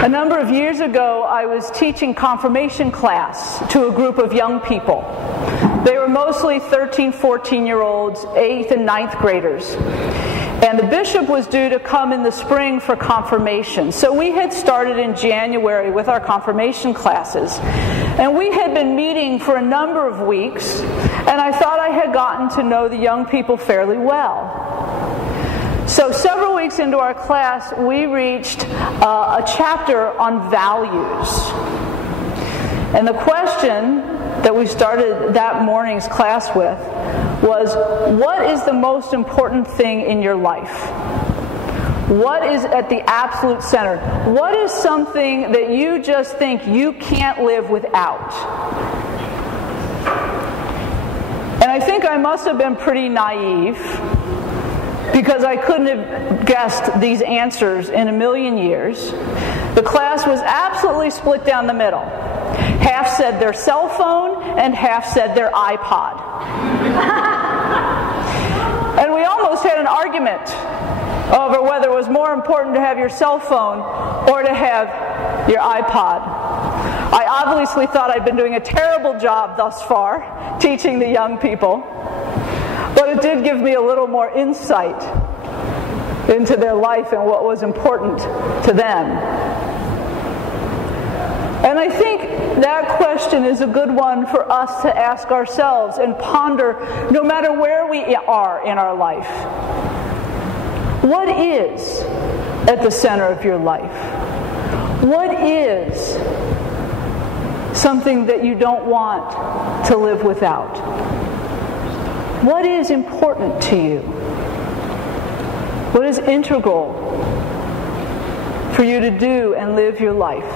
A number of years ago, I was teaching confirmation class to a group of young people. They were mostly 13, 14-year-olds, 8th and 9th graders. And the bishop was due to come in the spring for confirmation. So we had started in January with our confirmation classes. And we had been meeting for a number of weeks, and I thought I had gotten to know the young people fairly well. So several weeks into our class, we reached a chapter on values. And the question that we started that morning's class with was, what is the most important thing in your life? What is at the absolute center? What is something that you just think you can't live without? And I think I must have been pretty naive, because I couldn't have guessed these answers in a million years. The class was absolutely split down the middle. Half said their cell phone, and half said their iPod. And we almost had an argument over whether it was more important to have your cell phone or to have your iPod. I obviously thought I'd been doing a terrible job thus far teaching the young people, but it did give me a little more insight into their life and what was important to them. And I think that question is a good one for us to ask ourselves and ponder, no matter where we are in our life. What is at the center of your life? What is something that you don't want to live without? What is important to you? What is integral for you to do and live your life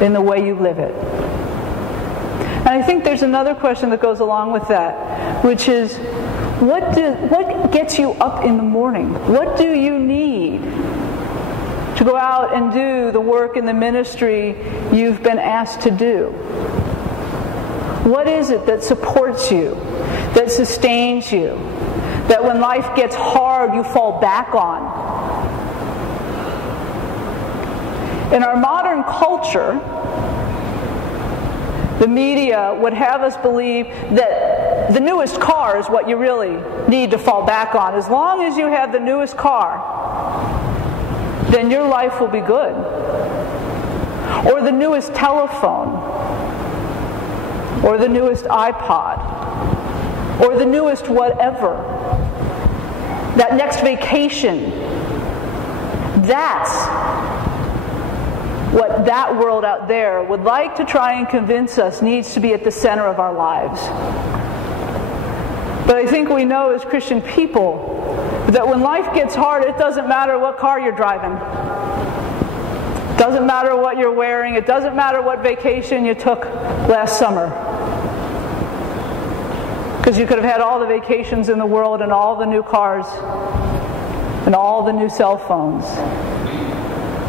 in the way you live it? And I think there's another question that goes along with that, which is, what gets you up in the morning? What do you need to go out and do the work in the ministry you've been asked to do? What is it that supports you, that sustains you, that when life gets hard you fall back on? In our modern culture, the media would have us believe that the newest car is what you really need to fall back on. As long as you have the newest car, then your life will be good. Or the newest telephone, or the newest iPod, or the newest whatever. That next vacation. That's what that world out there would like to try and convince us needs to be at the center of our lives. But I think we know as Christian people that when life gets hard, it doesn't matter what car you're driving. It doesn't matter what you're wearing. It doesn't matter what vacation you took last summer. Because you could have had all the vacations in the world and all the new cars and all the new cell phones.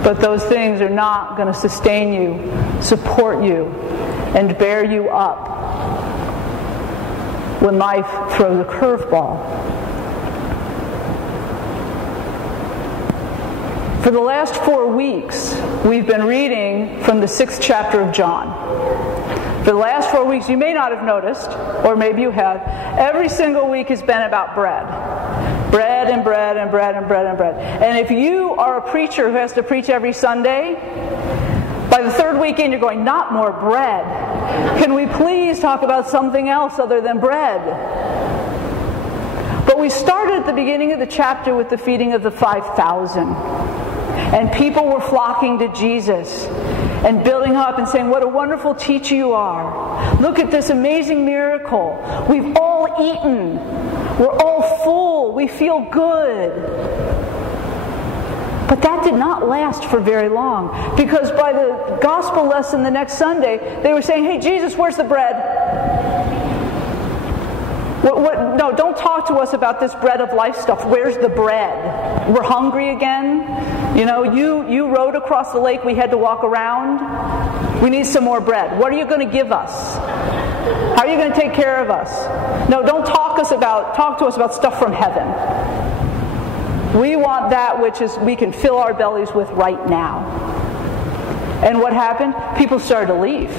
But those things are not going to sustain you, support you, and bear you up when life throws a curveball. For the last 4 weeks, we've been reading from the 6th chapter of John. For the last 4 weeks, you may not have noticed, or maybe you have, every single week has been about bread. Bread and bread and bread and bread and bread. And if you are a preacher who has to preach every Sunday, by the 3rd week in you're going, not more bread. Can we please talk about something else other than bread? But we started at the beginning of the chapter with the feeding of the 5,000. And people were flocking to Jesus and building up and saying, what a wonderful teacher you are. Look at this amazing miracle. We've all eaten. We're all full. We feel good. But that did not last for very long, because by the gospel lesson the next Sunday, they were saying, hey, Jesus, where's the bread? No, don't talk to us about this bread of life stuff. Where's the bread? We're hungry again. You know, you rode across the lake. We had to walk around. We need some more bread. What are you going to give us? How are you going to take care of us? No, don't talk to us about stuff from heaven. We want that which is we can fill our bellies with right now. And what happened? People started to leave.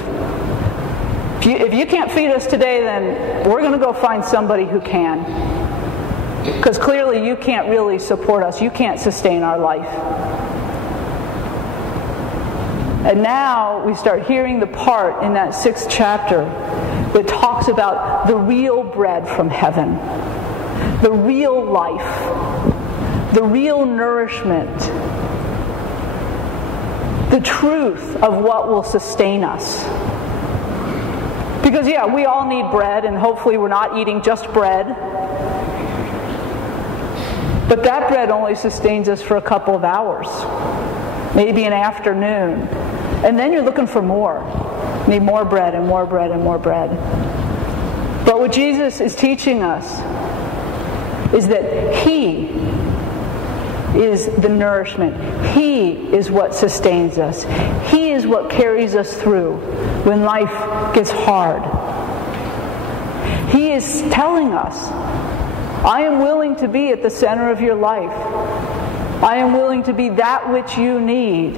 If you can't feed us today, then we're going to go find somebody who can. Because clearly you can't really support us. You can't sustain our life. And now we start hearing the part in that 6th chapter that talks about the real bread from heaven, the real life, the real nourishment, the truth of what will sustain us. Because we all need bread, and hopefully we're not eating just bread. But that bread only sustains us for a couple of hours, maybe an afternoon. And then you're looking for more. You need more bread and more bread and more bread. But what Jesus is teaching us is that He is the nourishment. He is what sustains us. He is what carries us through when life gets hard. He is telling us, I am willing to be at the center of your life. I am willing to be that which you need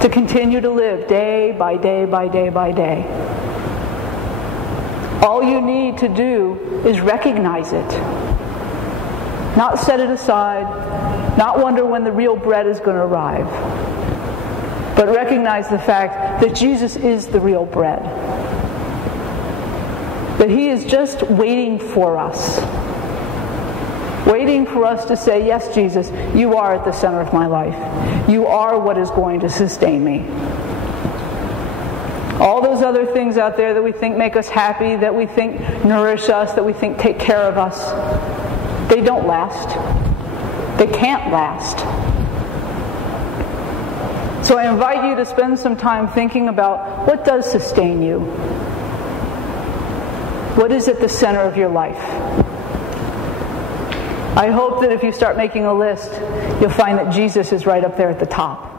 to continue to live day by day by day by day. All you need to do is recognize it. Not set it aside, not wonder when the real bread is going to arrive, but recognize the fact that Jesus is the real bread. That He is just waiting for us. Waiting for us to say, yes, Jesus, you are at the center of my life. You are what is going to sustain me. All those other things out there that we think make us happy, that we think nourish us, that we think take care of us, they don't last. They can't last. So I invite you to spend some time thinking about what does sustain you. What is at the center of your life? I hope that if you start making a list, you'll find that Jesus is right up there at the top.